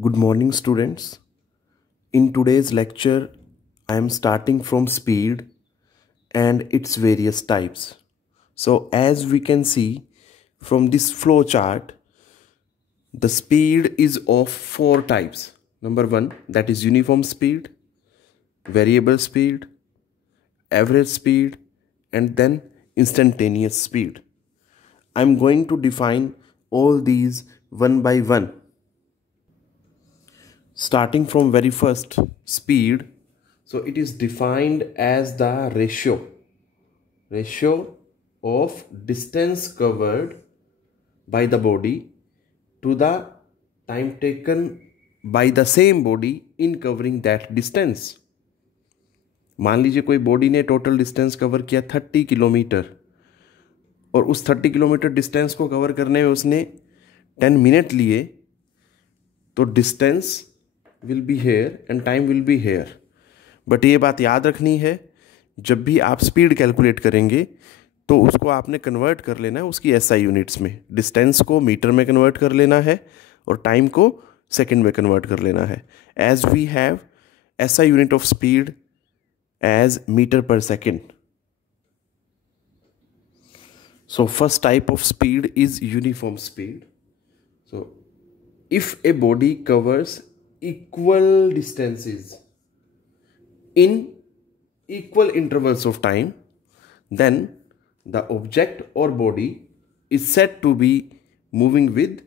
Good morning, students. In today's lecture, I am starting from speed and its various types. So, as we can see from this flow chart, the speed is of four types. Number one, that is uniform speed, variable speed, average speed, and then instantaneous speed. I am going to define all these one by one. Starting from very first, speed. So it is defined as the ratio of distance covered by the body to the time taken by the same body in covering that distance. मान लीजिए कोई body ने total distance cover किया 30 kilometre और उस 30 kilometre distance को cover करने में उसने 10 मिनट लिए, तो distance will be here and time will be here. But ये बात याद रखनी है, जब भी आप स्पीड कैलकुलेट करेंगे तो उसको आपने कन्वर्ट कर लेना है उसकी एसआई यूनिट्स में. डिस्टेंस को मीटर में कन्वर्ट कर लेना है और टाइम को सेकंड में कन्वर्ट कर लेना है. As we have SI unit of speed as metre per second. So first type of speed is uniform speed. So if a body covers equal distances in equal intervals of time, then the object or body is said to be moving with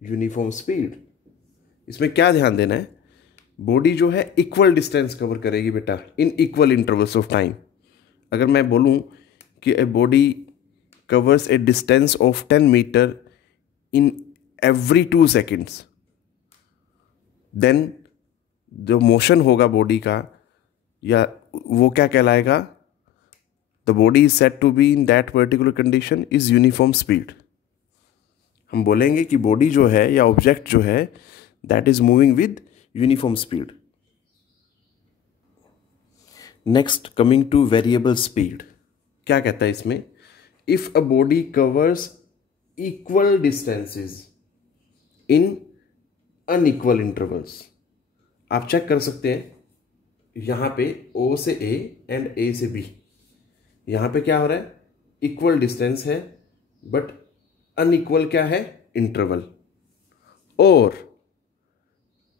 uniform speed. इसमें क्या ध्यान देना है, body जो है equal distance cover करेगी बेटा इन equal intervals of time. अगर मैं बोलूँ कि a body covers a distance of 10 meter in every 2 seconds, then जो मोशन होगा बॉडी का, या वो क्या कहलाएगा, the body is set to be in that particular condition is uniform speed. हम बोलेंगे कि बॉडी जो है या ऑब्जेक्ट जो है that is moving with uniform speed. Next, coming two variable speed. क्या कहता है इसमें, if a body covers equal distances in unequal intervals. आप चेक कर सकते हैं यहां पे O से A एंड A से B, यहां पे क्या हो रहा है, इक्वल डिस्टेंस है बट अनइक्वल क्या है, इंटरवल. और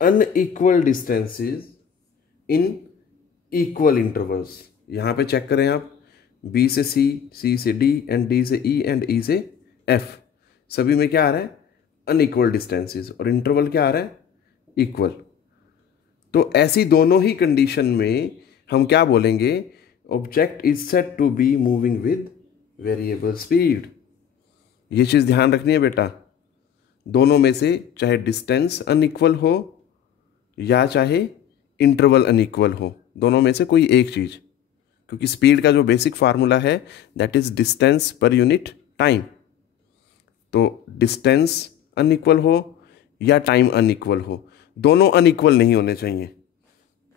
अनइक्वल डिस्टेंसेस इन इक्वल इंटरवल्स. यहां पे चेक करें आप, B से C, C से D एंड D से E एंड E से F, सभी में क्या आ रहा है, अनइक्वल डिस्टेंसेस, और इंटरवल क्या आ रहा है, इक्वल. तो ऐसी दोनों ही कंडीशन में हम क्या बोलेंगे, object is said to be moving with variable speed. ये चीज़ ध्यान रखनी है बेटा, दोनों में से चाहे डिस्टेंस अनइक्वल हो या चाहे इंटरवल अनइक्वल हो, दोनों में से कोई एक चीज़, क्योंकि स्पीड का जो बेसिक फार्मूला है that is distance per unit time. तो डिस्टेंस अनइक्वल हो या टाइम अनइक्वल हो, दोनों अनइक्वल नहीं होने चाहिए.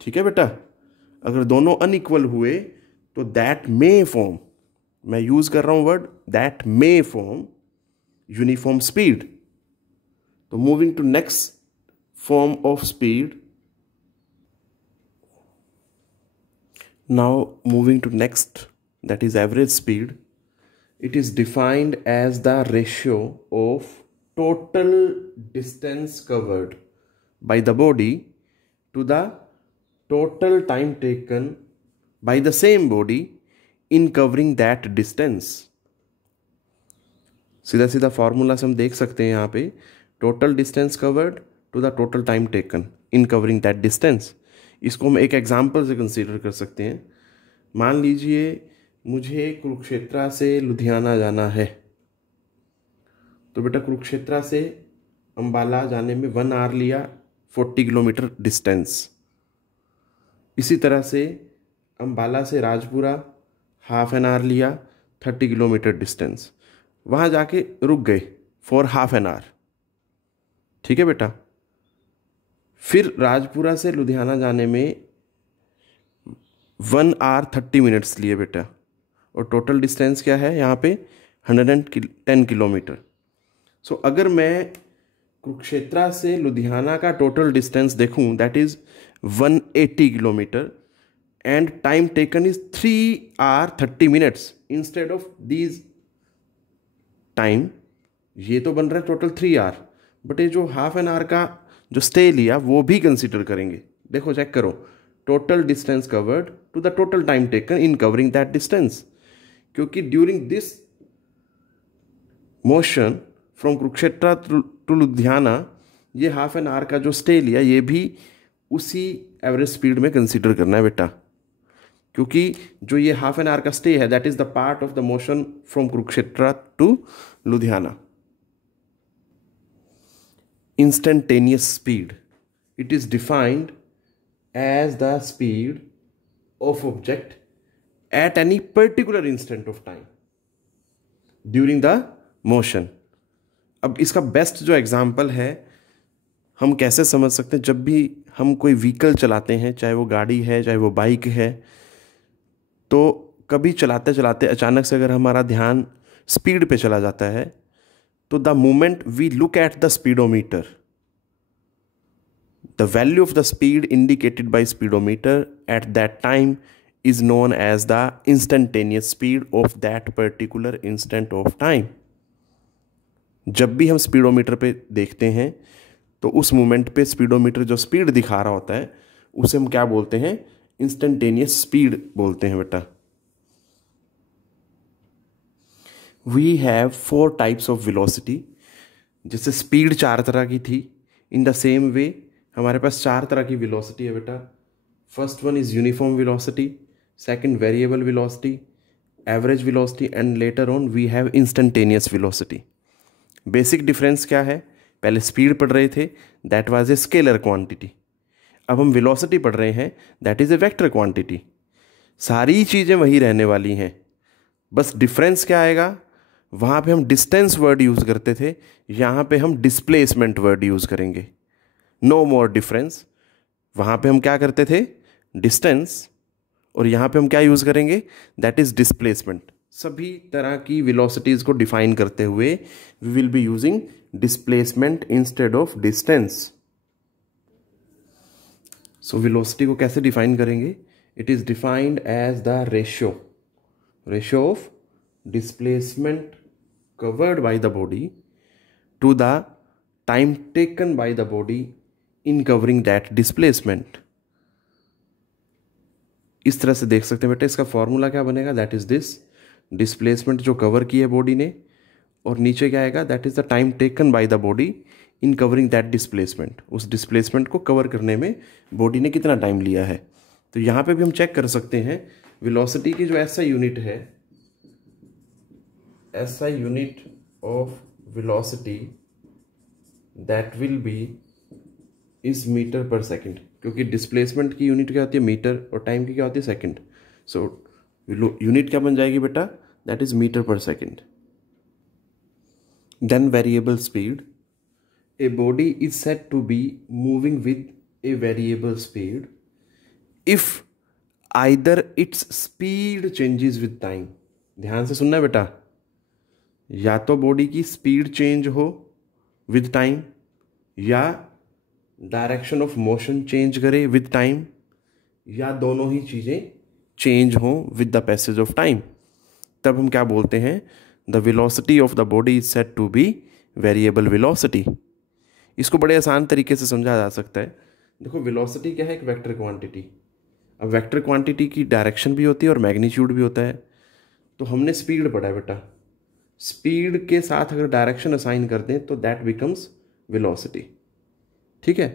ठीक है बेटा, अगर दोनों अनइक्वल हुए तो दैट मे फॉर्म, मैं यूज कर रहा हूं word that may form uniform speed. तो moving to next form of speed. Now moving to next, that is average speed. It is defined as the ratio of total distance covered by the body to the total time taken by the same body in covering that distance. सीधा सीधा formula से हम देख सकते हैं यहाँ पे, total distance covered to the total time taken in covering that distance. इसको हम एक एग्जाम्पल से कंसीडर कर सकते हैं. मान लीजिए मुझे कुरुक्षेत्र से लुधियाना जाना है, तो बेटा कुरुक्षेत्र से अंबाला जाने में 1 आवर लिया, 40 किलोमीटर डिस्टेंस. इसी तरह से अंबाला से राजपुरा हाफ एन आवर लिया, 30 किलोमीटर डिस्टेंस. वहाँ जाके रुक गए फॉर हाफ एन आवर. ठीक है बेटा, फिर राजपुरा से लुधियाना जाने में 1 आवर 30 मिनट्स लिए बेटा, और टोटल डिस्टेंस क्या है यहाँ पे 110 किलोमीटर. सो अगर मैं कुरुक्षेत्र से लुधियाना का टोटल डिस्टेंस देखूं, that is 180 kilometre and time taken is 3 hours 30 minutes instead of these time. ये तो बन रहा है टोटल 3 hours, बट ये जो हाफ एन आवर का जो स्टे लिया वो भी कंसिडर करेंगे। देखो चेक करो, total distance covered to the total time taken in covering that distance, क्योंकि during this motion from Kurukshetra to Ludhiana ये हाफ एन आवर का जो स्टे लिया ये भी उसी एवरेज स्पीड में कंसिडर करना है बेटा, क्योंकि जो ये हाफ एन आवर का स्टे है that is the part of the motion from Kurukshetra to Ludhiana. Instantaneous speed, it is defined as the speed of object at any particular instant of time during the motion। अब इसका best जो example है हम कैसे समझ सकते हैं, जब भी हम कोई व्हीकल चलाते हैं, चाहे वो गाड़ी है चाहे वो बाइक है, तो कभी चलाते चलाते अचानक से अगर हमारा ध्यान स्पीड पे चला जाता है तो the moment we look at the speedometer, the value of the speed indicated by speedometer at that time is known as the instantaneous speed of that particular instant of time। जब भी हम speedometer पे देखते हैं तो उस moment पे speedometer जो स्पीड दिखा रहा होता है उसे हम क्या बोलते हैं, इंस्टेंटेनियस स्पीड बोलते हैं बेटा। We have 4 types of velocity, जैसे स्पीड 4 तरह की थी, इन द सेम वे हमारे पास 4 तरह की वेलोसिटी है बेटा। First one is uniform velocity, second variable velocity, average velocity and later on we have instantaneous velocity. Basic difference क्या है, पहले स्पीड पढ़ रहे थे that was a scalar quantity, अब हम वेलोसिटी पढ़ रहे हैं that is a vector quantity. सारी चीज़ें वही रहने वाली हैं, बस डिफरेंस क्या आएगा, वहाँ पे हम डिस्टेंस वर्ड यूज़ करते थे, यहाँ पे हम डिस्प्लेसमेंट वर्ड यूज़ करेंगे। नो मोर डिफरेंस, वहाँ पे हम क्या करते थे डिस्टेंस, और यहाँ पे हम क्या यूज़ करेंगे दैट इज़ डिस्प्लेसमेंट। सभी तरह की वेलोसिटीज़ को डिफाइन करते हुए we will be using displacement instead of distance. So velocity को कैसे डिफाइन करेंगे, it is defined as the ratio of displacement covered by the body to the time taken by the body in covering that displacement. इस तरह से देख सकते हैं बेटा, इसका फॉर्मूला क्या बनेगा, दैट इज दिस, डिस्प्लेसमेंट जो कवर की है बॉडी ने, और नीचे क्या आएगा that is the time taken by the body in covering that displacement. उस डिस्प्लेसमेंट को कवर करने में बॉडी ने कितना टाइम लिया है। तो यहाँ पे भी हम चेक कर सकते हैं वेलोसिटी की जो ऐसा यूनिट है, ऐसा unit of velocity that will be is metre per second, क्योंकि डिस्प्लेसमेंट की यूनिट क्या होती है मीटर और टाइम की क्या होती है सेकेंड। सो यूनिट क्या बन जाएगी बेटा, that is metre per second. Then variable speed, a body is said to be moving with a variable speed if either its speed changes with time. ध्यान से सुनना बेटा, या तो बॉडी की स्पीड चेंज हो विद टाइम, या direction of motion change करे विद टाइम, या दोनों ही चीज़ें चेंज हों with the passage of time. तब हम क्या बोलते हैं, the velocity of the body is said to be variable velocity. इसको बड़े आसान तरीके से समझा जा सकता है। देखो वेलोसिटी क्या है, एक वेक्टर क्वांटिटी। अब वेक्टर क्वांटिटी की डायरेक्शन भी होती है और मैग्नीट्यूड भी होता है। तो हमने स्पीड पढ़ा है बेटा, स्पीड के साथ अगर डायरेक्शन असाइन कर दें तो दैट बिकम्स वेलोसिटी। ठीक है,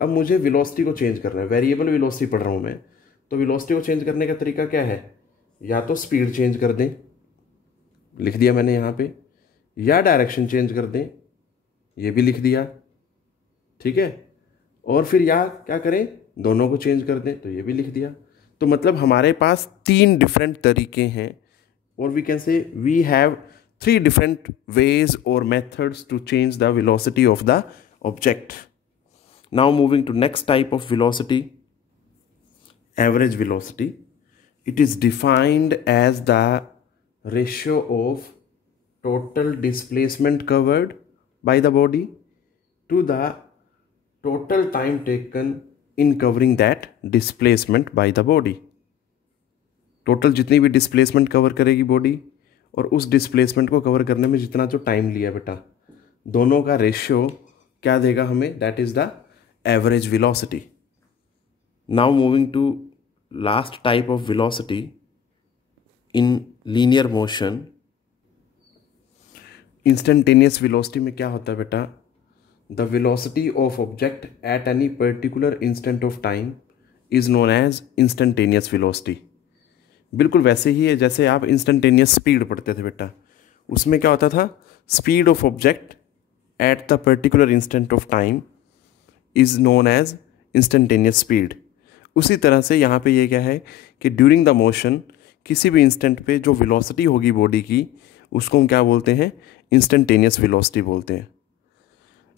अब मुझे वेलोसिटी को चेंज करना है, वेरिएबल वेलोसिटी पढ़ रहा हूँ मैं, तो वेलोसिटी को चेंज करने का तरीका क्या है, या तो स्पीड चेंज कर दें, लिख दिया मैंने यहाँ पे, या डायरेक्शन चेंज कर दें, ये भी लिख दिया। ठीक है, और फिर या क्या करें, दोनों को चेंज कर दें, तो ये भी लिख दिया। तो मतलब हमारे पास 3 डिफरेंट तरीके हैं, और we can say we have 3 different ways or methods to change the velocity of the object. Now moving to next type of velocity, average velocity. It is defined as the ratio of total displacement covered by the body to the total time taken in covering that displacement by the body. Total जितनी भी displacement cover करेगी body और उस displacement को cover करने में जितना जो टाइम लिया बेटा, दोनों का रेशियो क्या देगा हमें, that is the average velocity. Now moving to last type of velocity in linear motion. Instantaneous velocity में क्या होता है बेटा, the velocity of object at any particular instant of time is known as instantaneous velocity. बिल्कुल वैसे ही है जैसे आप इंस्टेंटेनियस स्पीड पढ़ते थे बेटा, उसमें क्या होता था, speed of object at the particular instant of time is known as instantaneous speed. उसी तरह से यहाँ पे ये क्या है कि ड्यूरिंग द मोशन किसी भी इंस्टेंट पे जो वेलोसिटी होगी बॉडी की, उसको हम क्या बोलते हैं, इंस्टेंटेनियस वेलोसिटी बोलते हैं।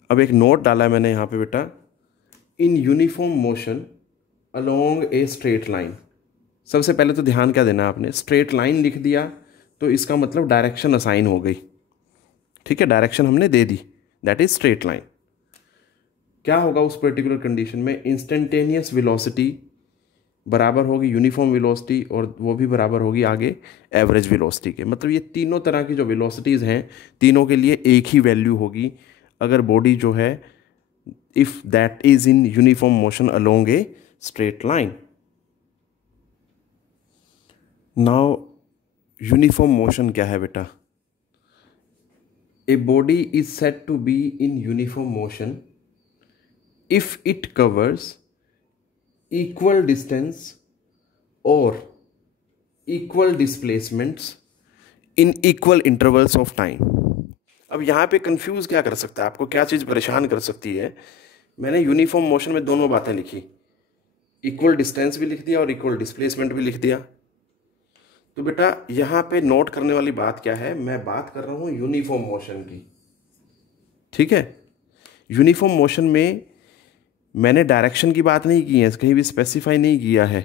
अब एक नोट डाला है मैंने यहाँ पे बेटा, इन uniform motion along a straight line. सबसे पहले तो ध्यान क्या देना है आपने, स्ट्रेट लाइन लिख दिया तो इसका मतलब डायरेक्शन असाइन हो गई, ठीक है, डायरेक्शन हमने दे दी, दैट इज स्ट्रेट लाइन। क्या होगा उस पर्टिकुलर कंडीशन में, इंस्टेंटेनियस वेलोसिटी बराबर होगी यूनिफॉर्म वेलोसिटी और वो भी बराबर होगी आगे एवरेज वेलोसिटी के। मतलब ये तीनों तरह की जो वेलोसिटीज़ हैं, तीनों के लिए एक ही वैल्यू होगी अगर बॉडी जो है, if that is in uniform motion along a straight line. Now uniform motion क्या है बेटा, a body is said to be in uniform motion if it covers equal distance or equal displacements in equal intervals of time। अब यहाँ पे confuse क्या कर सकता है, आपको क्या चीज़ परेशान कर सकती है, मैंने यूनिफॉर्म मोशन में दोनों बातें लिखी, इक्वल डिस्टेंस भी लिख दिया और इक्वल डिस्प्लेसमेंट भी लिख दिया। तो बेटा यहाँ पे नोट करने वाली बात क्या है, मैं बात कर रहा हूँ यूनिफॉर्म मोशन की, ठीक है। यूनिफॉर्म मोशन में मैंने डायरेक्शन की बात नहीं की है, कहीं भी स्पेसिफाई नहीं किया है।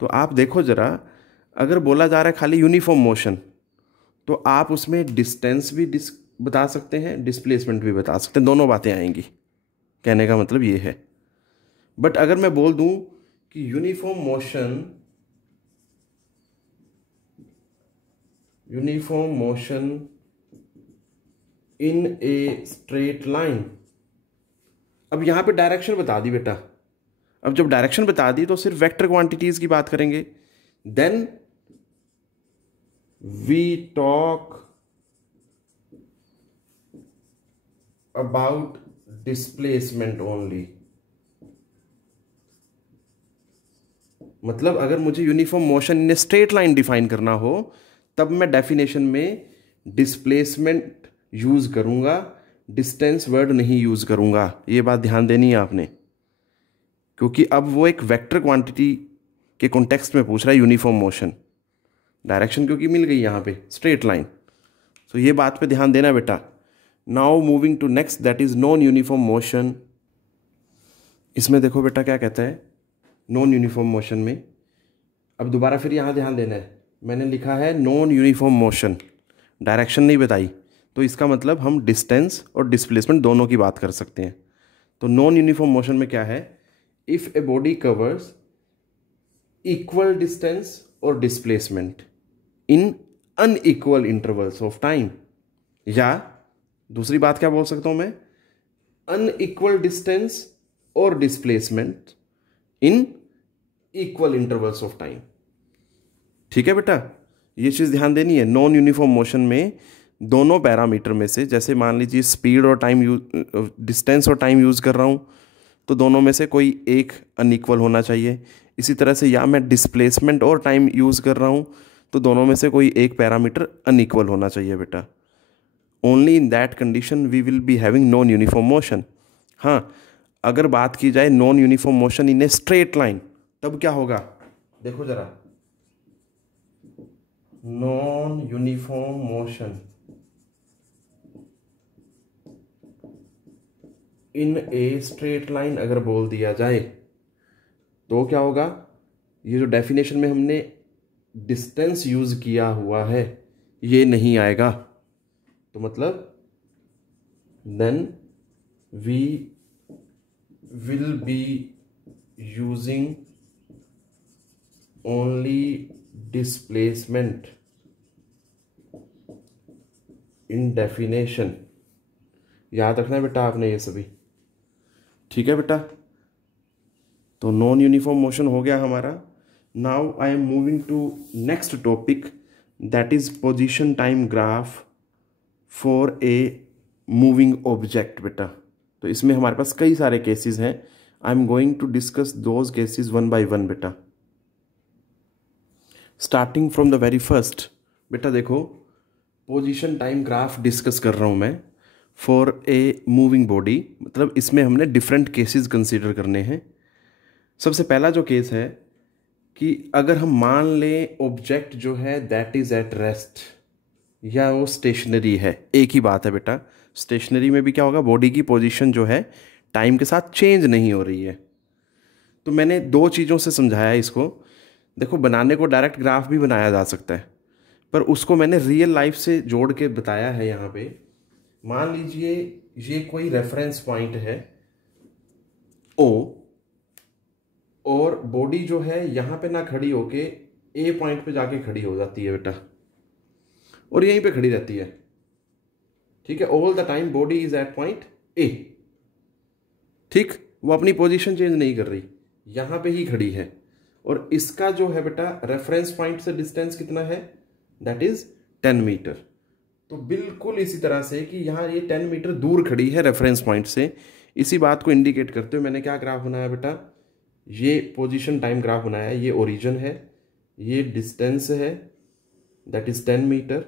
तो आप देखो ज़रा, अगर बोला जा रहा है खाली यूनिफॉर्म मोशन, तो आप उसमें डिस्टेंस भी बता सकते हैं, डिस्प्लेसमेंट भी बता सकते हैं, दोनों बातें आएंगी, कहने का मतलब ये है। बट अगर मैं बोल दूं कि uniform motion in a straight line, अब यहां पे डायरेक्शन बता दी बेटा। अब जब डायरेक्शन बता दी तो सिर्फ वेक्टर क्वांटिटीज की बात करेंगे, then we talk about displacement only. मतलब अगर मुझे uniform motion in a straight line define करना हो, तब मैं डेफिनेशन में डिस्प्लेसमेंट यूज करूंगा, डिस्टेंस वर्ड नहीं यूज करूंगा। ये बात ध्यान देनी है आपने, क्योंकि अब वो एक वेक्टर क्वांटिटी के कॉन्टेक्स्ट में पूछ रहा है यूनिफॉर्म मोशन। डायरेक्शन क्योंकि मिल गई यहाँ पे स्ट्रेट लाइन, तो ये बात पे ध्यान देना बेटा। Now moving to next, that is non uniform motion. इसमें देखो बेटा क्या कहता है नॉन यूनिफॉर्म मोशन में, अब दोबारा फिर यहाँ ध्यान देना है, मैंने लिखा है नॉन यूनिफॉर्म मोशन, डायरेक्शन नहीं बताई, तो इसका मतलब हम डिस्टेंस और डिस्प्लेसमेंट दोनों की बात कर सकते हैं। तो नॉन यूनिफॉर्म मोशन में क्या है, if a body covers equal distance और displacement in unequal intervals of time, या दूसरी बात क्या बोल सकता हूं मैं, अनइक्वल डिस्टेंस और displacement in equal intervals of time. ठीक है बेटा, ये चीज़ ध्यान देनी है। नॉन यूनिफॉर्म मोशन में दोनों पैरामीटर में से, जैसे मान लीजिए स्पीड और टाइम डिस्टेंस और टाइम यूज़ कर रहा हूँ, तो दोनों में से कोई एक अनइक्वल होना चाहिए। इसी तरह से या मैं डिस्प्लेसमेंट और टाइम यूज़ कर रहा हूँ, तो दोनों में से कोई एक पैरामीटर अनइक्वल होना चाहिए बेटा। Only in that condition we will be having non uniform motion. हाँ, अगर बात की जाए non uniform motion in a straight line, तब क्या होगा, देखो जरा, non uniform motion in a straight line अगर बोल दिया जाए तो क्या होगा, ये जो डेफिनेशन में हमने डिस्टेंस यूज किया हुआ है ये नहीं आएगा। तो मतलब then we will be using only displacement in definition। याद रखना है बेटा आपने ये सभी, ठीक है बेटा। तो नॉन यूनिफॉर्म मोशन हो गया हमारा। Now I am moving to next topic, that is position time graph for a moving object बेटा। तो इसमें हमारे पास कई सारे केसेस हैं, I am going to discuss those cases one by one बेटा। Starting from the very first बेटा, देखो पोजीशन टाइम ग्राफ डिस्कस कर रहा हूँ मैं फॉर ए मूविंग बॉडी, मतलब इसमें हमने डिफरेंट केसेस कंसीडर करने हैं। सबसे पहला जो केस है कि अगर हम मान लें ऑब्जेक्ट जो है दैट इज एट रेस्ट या वो स्टेशनरी है, एक ही बात है बेटा। स्टेशनरी में भी क्या होगा, बॉडी की पोजीशन जो है टाइम के साथ चेंज नहीं हो रही है। तो मैंने दो चीज़ों से समझाया इसको। देखो, बनाने को डायरेक्ट ग्राफ भी बनाया जा सकता है, पर उसको मैंने रियल लाइफ से जोड़ के बताया है। यहाँ पे मान लीजिए ये कोई रेफरेंस पॉइंट है ओ, और बॉडी जो है यहाँ पे ना खड़ी होके ए पॉइंट पे जाके खड़ी हो जाती है बेटा, और यहीं पे खड़ी रहती है, ठीक है। All the time body is at point A, ठीक। वो अपनी पोजीशन चेंज नहीं कर रही, यहां पे ही खड़ी है। और इसका जो है बेटा रेफरेंस पॉइंट से डिस्टेंस कितना है, दैट इज 10 मीटर। तो बिल्कुल इसी तरह से कि यहाँ ये 10 मीटर दूर खड़ी है रेफरेंस पॉइंट से, इसी बात को इंडिकेट करते हुए मैंने क्या ग्राफ बनाया बेटा, ये पोजीशन टाइम ग्राफ बनाया है। ये ओरिजिन है, ये डिस्टेंस है दैट इज 10 मीटर।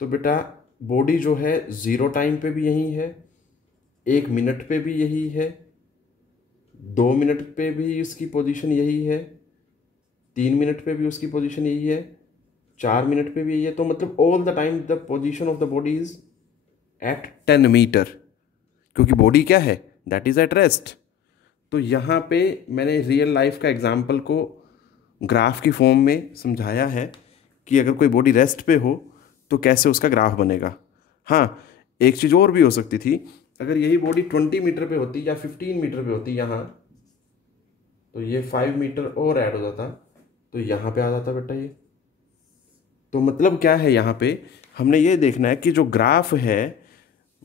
तो बेटा बॉडी जो है 0 टाइम पे भी यही है, 1 मिनट पे भी यही है, 2 मिनट पे भी उसकी पोजीशन यही है, 3 मिनट पे भी उसकी पोजीशन यही है, 4 मिनट पे भी यही है। तो मतलब all the time the position of the body is at 10 metre, क्योंकि बॉडी क्या है, दैट इज एट रेस्ट। तो यहाँ पे मैंने रियल लाइफ का एग्जाम्पल को ग्राफ की फॉर्म में समझाया है कि अगर कोई बॉडी रेस्ट पे हो तो कैसे उसका ग्राफ बनेगा। हाँ, एक चीज़ और भी हो सकती थी, अगर यही बॉडी 20 मीटर पे होती या 15 मीटर पे होती यहाँ, तो ये 5 मीटर और ऐड हो जाता, तो यहाँ पे आ जाता बेटा ये। तो मतलब क्या है, यहाँ पे हमने ये देखना है कि जो ग्राफ है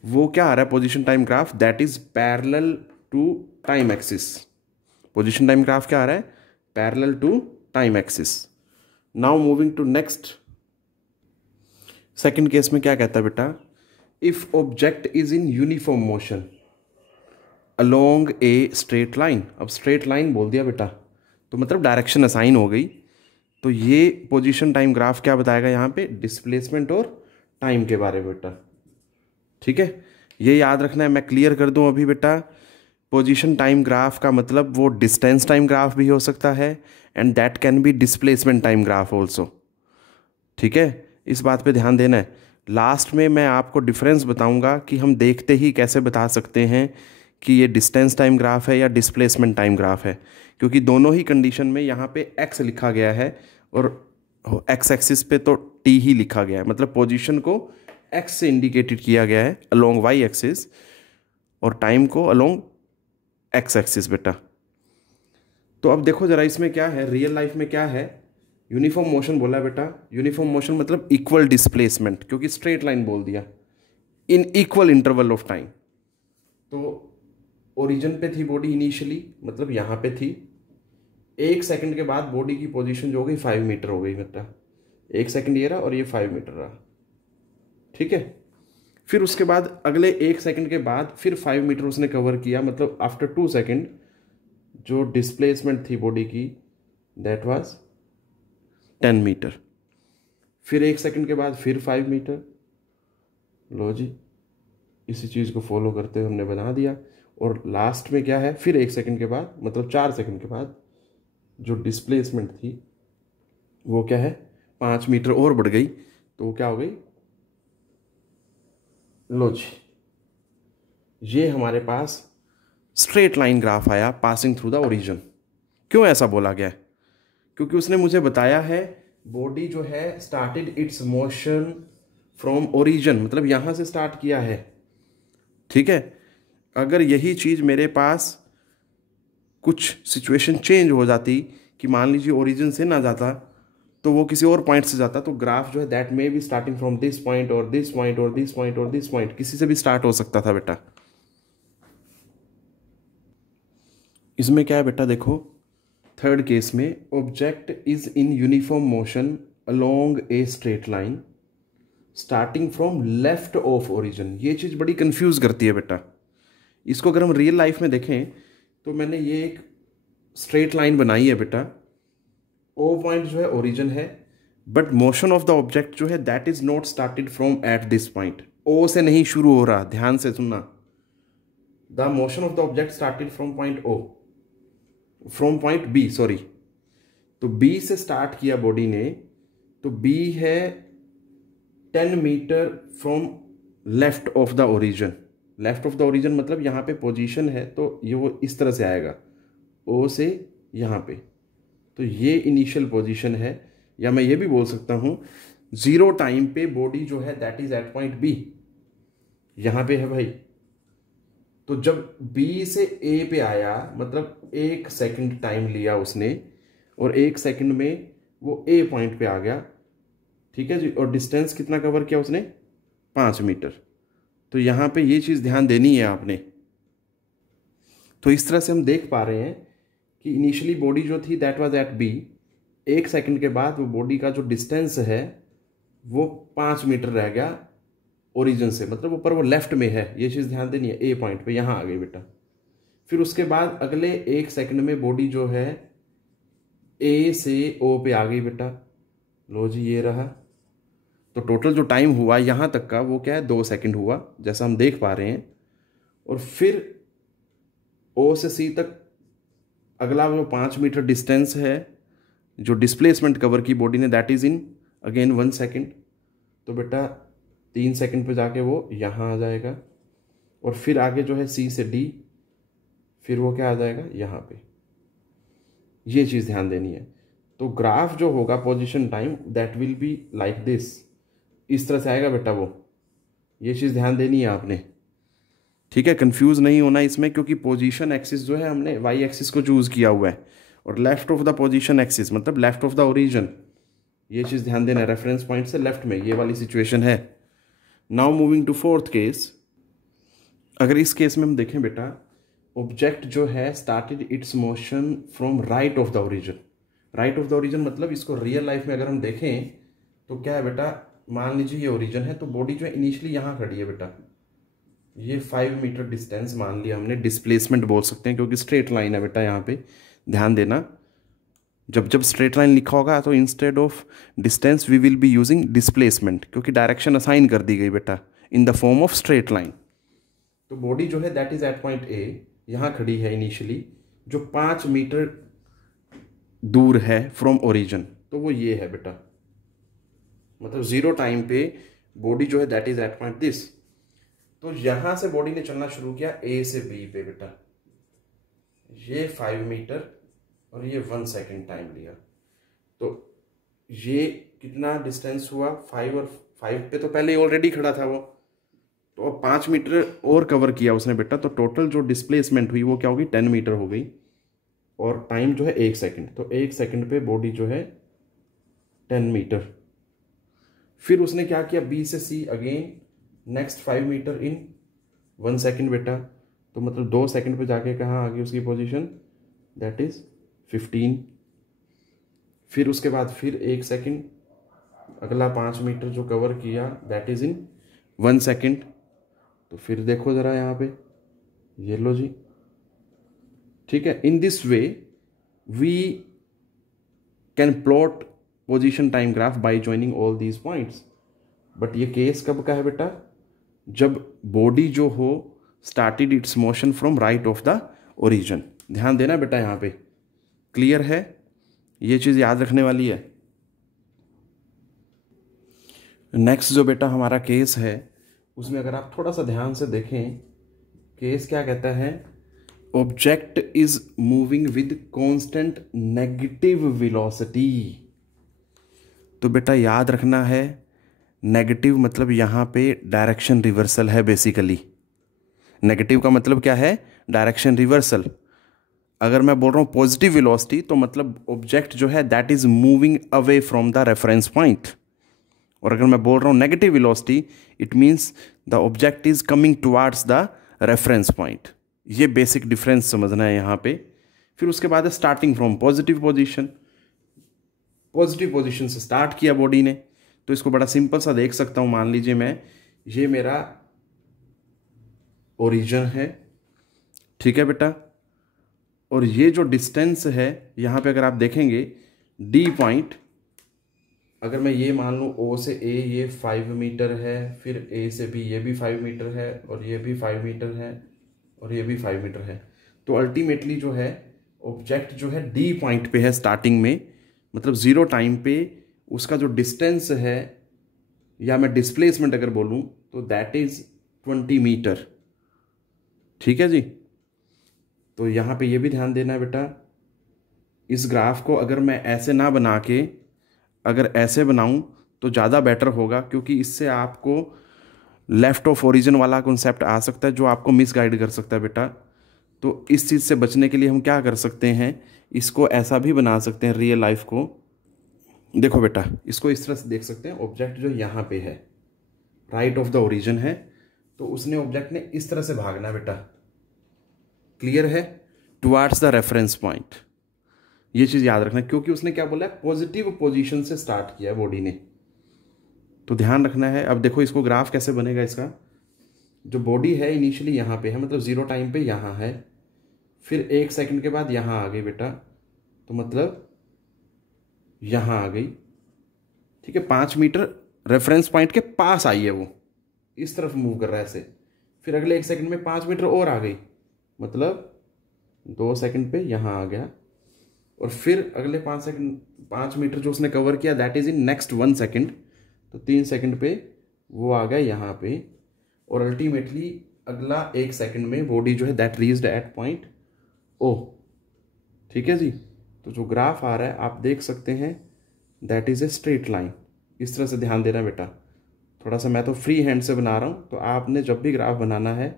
वो क्या आ रहा है, position time graph that is parallel to time axis. Position time graph क्या आ रहा है, parallel to time axis. Now moving to next, second case में क्या कहता है बेटा, if object is in uniform motion along a straight line. अब स्ट्रेट लाइन बोल दिया बेटा, तो मतलब डायरेक्शन असाइन हो गई। तो ये पोजीशन टाइम ग्राफ क्या बताएगा यहाँ पे, डिस्प्लेसमेंट और टाइम के बारे में बेटा, ठीक है। ये याद रखना है, मैं क्लियर कर दूं अभी बेटा। पोजीशन टाइम ग्राफ का मतलब वो डिस्टेंस टाइम ग्राफ भी हो सकता है and that can be displacement time graph also, ठीक है। इस बात पे ध्यान देना है। लास्ट में मैं आपको डिफरेंस बताऊंगा कि हम देखते ही कैसे बता सकते हैं कि ये डिस्टेंस टाइम ग्राफ है या डिस्प्लेसमेंट टाइम ग्राफ है, क्योंकि दोनों ही कंडीशन में यहाँ पे एक्स लिखा गया है और एक्स एक्सिस पे तो टी ही लिखा गया है, मतलब पोजीशन को एक्स से इंडिकेटेड किया गया है अलोंग वाई एक्सिस और टाइम को अलोंग एक्स एक्सिस बेटा। तो अब देखो जरा इसमें क्या है, रियल लाइफ में क्या है, यूनिफॉर्म मोशन बोला है बेटा। यूनिफॉर्म मोशन मतलब इक्वल डिस्प्लेसमेंट, क्योंकि स्ट्रेट लाइन बोल दिया, in equal interval of time. तो ओरिजिन पे थी बॉडी इनिशियली, मतलब यहाँ पे थी, 1 सेकंड के बाद बॉडी की पोजीशन जो हो गई 5 मीटर हो गई बेटा। 1 सेकंड ये रहा और ये 5 मीटर रहा, ठीक है। फिर उसके बाद अगले 1 सेकंड के बाद फिर 5 मीटर उसने कवर किया, मतलब आफ्टर 2 सेकंड जो डिस्प्लेसमेंट थी बॉडी की दैट वाज 10 मीटर। फिर 1 सेकंड के बाद फिर 5 मीटर। लो जी, इसी चीज़ को फॉलो करते हुए हमने बना दिया। और लास्ट में क्या है, फिर 1 सेकंड के बाद, मतलब 4 सेकंड के बाद जो डिस्प्लेसमेंट थी वो क्या है, 5 मीटर और बढ़ गई। तो वो क्या हो गई, लो जी, ये हमारे पास स्ट्रेट लाइन ग्राफ आया पासिंग थ्रू द ओरिजिन। क्यों ऐसा बोला गया है, क्योंकि उसने मुझे बताया है बॉडी जो है started its motion from origin, मतलब यहां से स्टार्ट किया है, ठीक है। अगर यही चीज़ मेरे पास कुछ सिचुएशन चेंज हो जाती कि मान लीजिए ओरिजिन से ना जाता तो वो किसी और पॉइंट से जाता, तो ग्राफ जो है that may be starting from this point और दिस पॉइंट और दिस पॉइंट और दिस पॉइंट, किसी से भी स्टार्ट हो सकता था बेटा। इसमें क्या है बेटा, देखो थर्ड केस में object is in uniform motion along a straight line starting from left of origin. ये चीज़ बड़ी कंफ्यूज करती है बेटा। इसको अगर हम रियल लाइफ में देखें तो मैंने ये एक स्ट्रेट लाइन बनाई है बेटा, ओ पॉइंट जो है ओरिजिन है, but motion of the object जो है that is not started from at this point. O से नहीं शुरू हो रहा, ध्यान से सुनना। The motion of the object started from point O, from point B, sorry. तो बी से स्टार्ट किया बॉडी ने, तो बी है 10 metre from left of the origin. Left of the origin मतलब यहाँ पे पोजीशन है, तो ये वो इस तरह से आएगा ओ से यहाँ पे। तो ये इनिशियल पोजीशन है, या मैं ये भी बोल सकता हूँ जीरो टाइम पे बॉडी जो है that is at point B, यहाँ पे है भाई। तो जब बी से ए पे आया मतलब 1 सेकंड टाइम लिया उसने, और 1 सेकंड में वो ए पॉइंट पे आ गया, ठीक है जी। और डिस्टेंस कितना कवर किया उसने, 5 मीटर। तो यहाँ पे ये चीज़ ध्यान देनी है आपने। तो इस तरह से हम देख पा रहे हैं कि इनिशियली बॉडी जो थी that was at B, 1 second के बाद वो बॉडी का जो डिस्टेंस है वो 5 मीटर रह गया ओरिजिन से, मतलब ऊपर वो लेफ्ट में है, ये चीज़ ध्यान देनी है। ए पॉइंट पे यहाँ आ गई बेटा। फिर उसके बाद अगले 1 सेकंड में बॉडी जो है ए से ओ पे आ गई बेटा। लो जी ये रहा। तो टोटल जो टाइम हुआ यहाँ तक का वो क्या है, 2 सेकंड हुआ जैसा हम देख पा रहे हैं। और फिर ओ से सी तक अगला वो 5 मीटर डिस्टेंस है जो डिस्प्लेसमेंट कवर की बॉडी ने, that is in again 1 second. तो बेटा 3 सेकंड पे जाके वो यहाँ आ जाएगा। और फिर आगे जो है सी से डी, फिर वो क्या आ जाएगा यहाँ पे। ये चीज़ ध्यान देनी है। तो ग्राफ जो होगा position time that will be like this, इस तरह से आएगा बेटा वो। ये चीज़ ध्यान देनी है आपने, ठीक है। कंफ्यूज नहीं होना इसमें, क्योंकि पोजीशन एक्सिस जो है हमने वाई एक्सिस को चूज किया हुआ है, और left of the position axis मतलब लेफ्ट ऑफ द ओरिजिन। ये चीज़ ध्यान देना है, रेफरेंस पॉइंट से लेफ्ट में ये वाली सिचुएशन है। Now moving to fourth case. अगर इस केस में हम देखें बेटा, ऑब्जेक्ट जो है started its motion from right of the origin. Right of the origin मतलब इसको रियल लाइफ में अगर हम देखें तो क्या है बेटा, मान लीजिए ये ओरिजिन है, तो बॉडी जो है इनिशियली यहाँ खड़ी है बेटा। ये 5 मीटर डिस्टेंस मान लिया हमने, डिस्प्लेसमेंट बोल सकते हैं क्योंकि स्ट्रेट लाइन है बेटा। यहाँ पे ध्यान देना, जब जब स्ट्रेट लाइन लिखा होगा तो instead of distance we will be using displacement, क्योंकि डायरेक्शन असाइन कर दी गई बेटा in the form of straight line. तो बॉडी जो है that is at point A, यहाँ खड़ी है इनिशियली, जो 5 मीटर दूर है फ्रॉम ओरिजिन, तो वो ये है बेटा। मतलब जीरो टाइम पे बॉडी जो है that is at point this. तो यहां से बॉडी ने चलना शुरू किया ए से बी पे बेटा, ये 5 मीटर और ये 1 सेकंड टाइम लिया। तो ये कितना डिस्टेंस हुआ, 5 और 5 पे तो पहले ऑलरेडी खड़ा था वो, तो अब 5 मीटर और कवर किया उसने बेटा। तो टोटल जो डिस्प्लेसमेंट हुई वो क्या होगी, 10 मीटर हो गई। और टाइम जो है 1 सेकंड, तो 1 सेकंड पे बॉडी जो है 10 मीटर। फिर उसने क्या किया, बी से सी अगेन नेक्स्ट 5 मीटर इन 1 सेकंड बेटा। तो मतलब 2 सेकंड पे जाके कहाँ आ गई उसकी पोजीशन, दैट इज 15। फिर उसके बाद फिर 1 सेकंड, अगला 5 मीटर जो कवर किया दैट इज इन 1 सेकंड। तो फिर देखो जरा यहाँ पे, ये लो जी, ठीक है। In this way we can plot position time graph by joining all these points. But ये केस कब का है बेटा, जब बॉडी जो हो started its motion from right of the origin. ध्यान देना बेटा यहाँ पे, क्लियर है, ये चीज़ याद रखने वाली है। नेक्स्ट जो बेटा हमारा केस है उसमें अगर आप थोड़ा सा ध्यान से देखें, केस क्या कहता है, object is moving with constant negative velocity. तो बेटा याद रखना है, नेगेटिव मतलब यहाँ पे डायरेक्शन रिवर्सल है बेसिकली। नेगेटिव का मतलब क्या है, डायरेक्शन रिवर्सल। अगर मैं बोल रहा हूँ पॉजिटिव वेलोसिटी तो मतलब ऑब्जेक्ट जो है that is moving away from the reference point. और अगर मैं बोल रहा हूँ negative velocity, it means the object is coming towards the reference point. ये बेसिक डिफरेंस समझना है यहाँ पे। फिर उसके बाद है starting from positive position. Positive position से स्टार्ट किया बॉडी ने, तो इसको बड़ा सिंपल सा देख सकता हूँ। मान लीजिए ये मेरा ओरिजिन है, ठीक है बेटा, और ये जो डिस्टेंस है यहाँ पे अगर आप देखेंगे डी पॉइंट, अगर मैं ये मान लूँ ओ से ए ये 5 मीटर है, फिर ए से बी ये भी 5 मीटर है, और ये भी 5 मीटर है, और ये भी 5 मीटर है, तो अल्टीमेटली जो है ऑब्जेक्ट जो है डी पॉइंट पे है स्टार्टिंग में, मतलब ज़ीरो टाइम पे उसका जो डिस्टेंस है, या मैं डिस्प्लेसमेंट अगर बोलूँ तो दैट इज़ 20 मीटर। ठीक है जी। तो यहाँ पे ये भी ध्यान देना है बेटा, इस ग्राफ को अगर मैं ऐसे ना बना के अगर ऐसे बनाऊं तो ज़्यादा बेटर होगा, क्योंकि इससे आपको लेफ्ट ऑफ ओरिजिन वाला कॉन्सेप्ट आ सकता है जो आपको मिसगाइड कर सकता है बेटा। तो इस चीज़ से बचने के लिए हम क्या कर सकते हैं, इसको ऐसा भी बना सकते हैं रियल लाइफ को। देखो बेटा, इसको इस तरह से देख सकते हैं, ऑब्जेक्ट जो यहाँ पे है राइट ऑफ द ओरिजिन है, तो उसने ऑब्जेक्ट ने इस तरह से भागना है बेटा, क्लियर है, टुवार्ड्स द रेफरेंस पॉइंट। ये चीज़ याद रखना, क्योंकि उसने क्या बोला है, पॉजिटिव पोजीशन से स्टार्ट किया है बॉडी ने, तो ध्यान रखना है। अब देखो इसको ग्राफ कैसे बनेगा, इसका जो बॉडी है इनिशियली यहाँ पे है, मतलब ज़ीरो टाइम पे यहाँ है, फिर 1 सेकंड के बाद यहाँ आ गई बेटा, तो मतलब यहाँ आ गई, ठीक है, 5 मीटर रेफरेंस पॉइंट के पास आई है, वो इस तरफ मूव कर रहा है ऐसे, फिर अगले 1 सेकंड में 5 मीटर और आ गई, मतलब 2 सेकंड पे यहाँ आ गया, और फिर अगले 5 मीटर जो उसने कवर किया that is in next 1 second, तो 3 सेकंड पे वो आ गया यहाँ पे, और अल्टीमेटली अगला 1 सेकंड में बॉडी जो है that reached at point O. ठीक है जी। तो जो ग्राफ आ रहा है आप देख सकते हैं that is A straight line. इस तरह से ध्यान देना बेटा, थोड़ा सा मैं तो फ्री हैंड से बना रहा हूँ, तो आपने जब भी ग्राफ बनाना है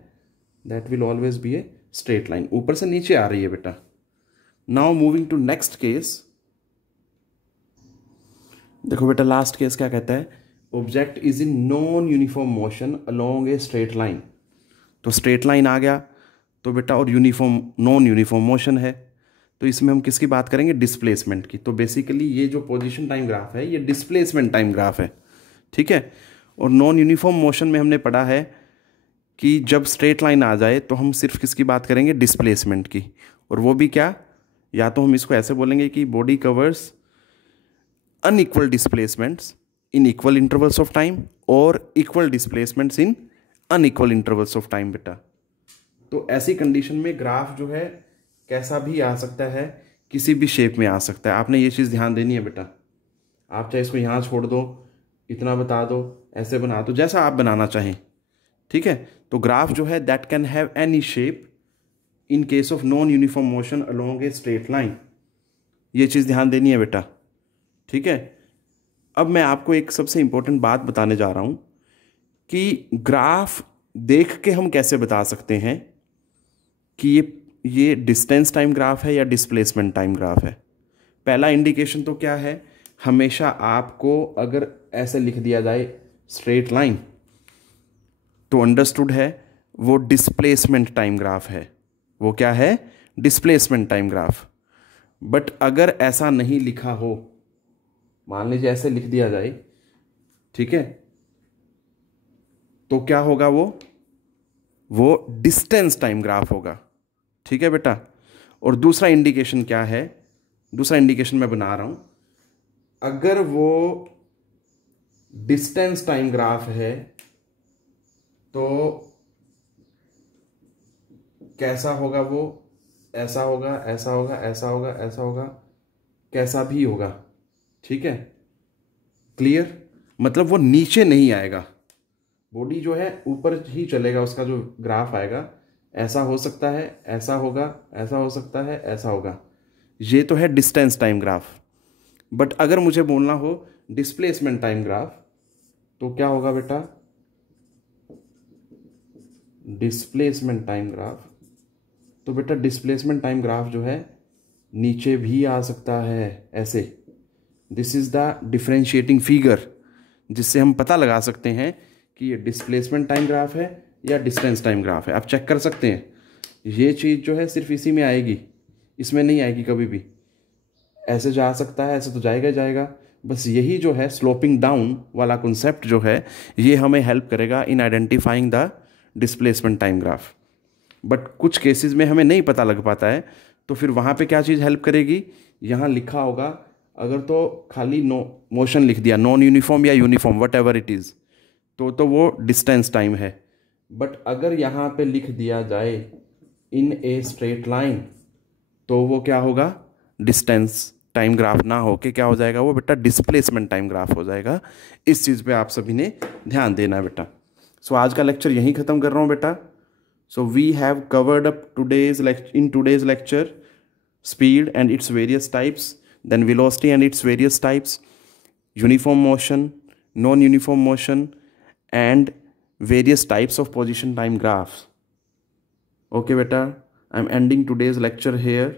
that will always be a straight line, ऊपर से नीचे आ रही है बेटा। Now moving to next case. देखो बेटा लास्ट केस क्या कहता है, object is in non uniform motion along a straight line. तो स्ट्रेट लाइन आ गया तो बेटा, और यूनिफॉर्म नॉन यूनिफॉर्म मोशन है, तो इसमें हम किसकी बात करेंगे, डिस्प्लेसमेंट की। तो बेसिकली ये जो पोजीशन टाइम ग्राफ है ये डिस्प्लेसमेंट टाइम ग्राफ है, ठीक है। और नॉन यूनिफॉर्म मोशन में हमने पढ़ा है कि जब स्ट्रेट लाइन आ जाए तो हम सिर्फ किसकी बात करेंगे, डिस्प्लेसमेंट की। और वो भी क्या, या तो हम इसको ऐसे बोलेंगे कि body covers unequal displacements in equal intervals of time, और equal displacements in unequal intervals of time बेटा। तो ऐसी कंडीशन में ग्राफ जो है कैसा भी आ सकता है, किसी भी शेप में आ सकता है। आपने ये चीज़ ध्यान देनी है बेटा, आप चाहे इसको यहाँ छोड़ दो, इतना बता दो, ऐसे बना दो, जैसा आप बनाना चाहें, ठीक है। तो ग्राफ जो है that can have any shape in case of non uniform motion along a straight line. ये चीज़ ध्यान देनी है बेटा, ठीक है। अब मैं आपको एक सबसे इंपॉर्टेंट बात बताने जा रहा हूँ कि ग्राफ देख के हम कैसे बता सकते हैं कि ये डिस्टेंस टाइम ग्राफ है या डिस्प्लेसमेंट टाइम ग्राफ है। पहला इंडिकेशन तो क्या है, हमेशा आपको अगर ऐसे लिख दिया जाए स्ट्रेट लाइन तो अंडरस्टूड है वो डिस्प्लेसमेंट टाइम ग्राफ है। वो क्या है, डिस्प्लेसमेंट टाइम ग्राफ। बट अगर ऐसा नहीं लिखा हो, मान लीजिए ऐसे लिख दिया जाए, ठीक है, तो क्या होगा, वो डिस्टेंस टाइम ग्राफ होगा, ठीक है बेटा। और दूसरा इंडिकेशन क्या है, दूसरा इंडिकेशन मैं बना रहा हूं, अगर वो डिस्टेंस टाइम ग्राफ है तो कैसा होगा, वो ऐसा होगा, ऐसा होगा, ऐसा होगा, ऐसा होगा, कैसा भी होगा, ठीक है, क्लियर। मतलब वो नीचे नहीं आएगा, बॉडी जो है ऊपर ही चलेगा, उसका जो ग्राफ आएगा ऐसा हो सकता है, ऐसा होगा, ऐसा हो सकता है, ऐसा होगा। ये तो है डिस्टेंस टाइम ग्राफ। बट अगर मुझे बोलना हो डिस्प्लेसमेंट टाइम ग्राफ तो क्या होगा बेटा, डिस्प्लेसमेंट टाइम ग्राफ, तो बेटा डिस्प्लेसमेंट टाइम ग्राफ जो है नीचे भी आ सकता है ऐसे। This is the differentiating figure, जिससे हम पता लगा सकते हैं कि ये डिस्प्लेसमेंट टाइम ग्राफ है या डिस्टेंस टाइम ग्राफ है। आप चेक कर सकते हैं, ये चीज़ जो है सिर्फ इसी में आएगी, इसमें नहीं आएगी कभी भी। ऐसे जा सकता है, ऐसे तो जाएगा ही जाएगा। बस यही जो है स्लोपिंग डाउन वाला कॉन्सेप्ट जो है, ये हमें हेल्प करेगा in identifying the displacement time graph. But कुछ केसेस में हमें नहीं पता लग पाता है, तो फिर वहाँ पे क्या चीज़ हेल्प करेगी, यहाँ लिखा होगा, अगर तो खाली नो मोशन लिख दिया, नॉन यूनिफॉर्म या uniform what ever it is, तो वो डिस्टेंस टाइम है। बट अगर यहाँ पे लिख दिया जाए इन ए स्ट्रेट लाइन, तो वो क्या होगा, डिस्टेंस टाइम ग्राफ ना होके क्या हो जाएगा, वो बेटा डिस्प्लेसमेंट टाइम ग्राफ हो जाएगा। इस चीज़ पे आप सभी ने ध्यान देना है बेटा। सो आज का लेक्चर यहीं ख़त्म कर रहा हूँ बेटा। So we have covered up today's lecture speed and its various types, then velocity and its various types, uniform motion, non-uniform motion, and various types of position time graphs. Okay beta, I'm ending today's lecture here.